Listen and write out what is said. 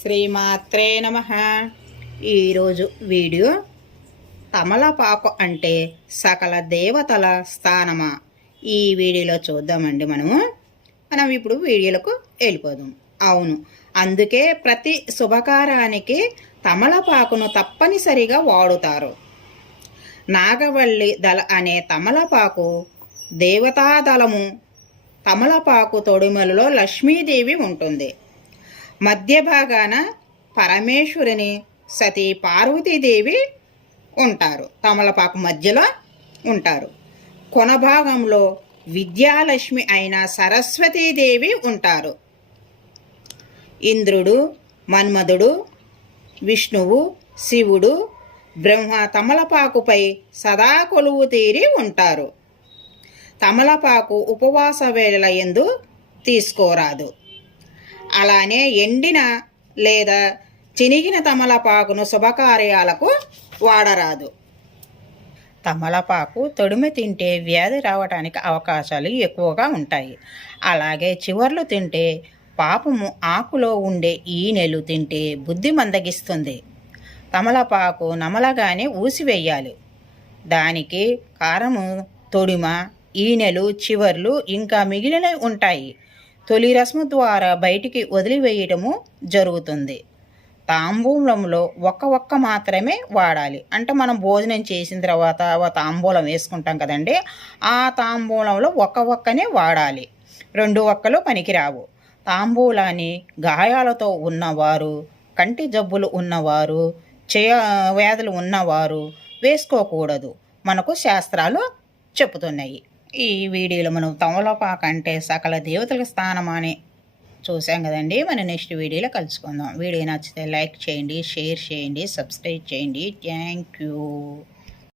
శ్రీమాత్రే నమ. ఈరోజు వీడియో తమలపాకు అంటే సకల దేవతల స్థానమా? ఈ వీడియోలో చూద్దామండి మనము. మనం ఇప్పుడు వీడియోలకు వెళ్ళిపోదాం. అవును అందుకే ప్రతి శుభకారానికి తమలపాకును తప్పనిసరిగా వాడుతారు. నాగవల్లి దళ అనే తమలపాకు దేవతాదళము. తమలపాకు తొడిమలలో లక్ష్మీదేవి ఉంటుంది. మధ్య భాగాన పరమేశ్వరుని సతీ పార్వతీదేవి ఉంటారు. తమలపాకు మధ్యలో ఉంటారు. కొనభాగంలో విద్యాలక్ష్మి అయిన సరస్వతీదేవి ఉంటారు. ఇంద్రుడు మన్మధుడు విష్ణువు శివుడు బ్రహ్మ తమలపాకుపై సదా కొలువు తీరి ఉంటారు. తమలపాకు ఉపవాస వేళల ఎందు తీసుకోరాదు. అలానే ఎండిన లేదా చినిగిన తమలపాకును శుభకార్యాలకు వాడరాదు. తమలపాకు తొడిమి తింటే వ్యాధి రావడానికి అవకాశాలు ఎక్కువగా ఉంటాయి. అలాగే చివర్లు తింటే పాపము ఆకులో ఉండే ఈనెలు తింటే బుద్ధి మందగిస్తుంది. తమలపాకు నమలగానే ఊసివేయాలి. దానికి కారము తొడిమ ఈనెలు చివర్లు ఇంకా మిగిలినవి ఉంటాయి. తొలి రసము ద్వారా బయటికి వదిలివేయటము జరుగుతుంది. తాంబూలంలో ఒక్క ఒక్క మాత్రమే వాడాలి. అంటే మనం భోజనం చేసిన తర్వాత తాంబూలం వేసుకుంటాం కదండి ఆ తాంబూలంలో ఒక్క ఒక్కనే వాడాలి. రెండు ఒక్కలు పనికిరావు. తాంబూలాన్ని గాయాలతో ఉన్నవారు కంటి జబ్బులు ఉన్నవారు చేయ వ్యాధులు ఉన్నవారు వేసుకోకూడదు. మనకు శాస్త్రాలు చెబుతున్నాయి. ఈ వీడియోలో మనం తమలపాకు అంటే సకల దేవతల స్థానం అని చూసాం కదండి. మనం నెక్స్ట్ వీడియోలో కలుసుకుందాం. వీడియో నచ్చితే లైక్ చేయండి షేర్ చేయండి సబ్స్క్రైబ్ చేయండి. Thank you.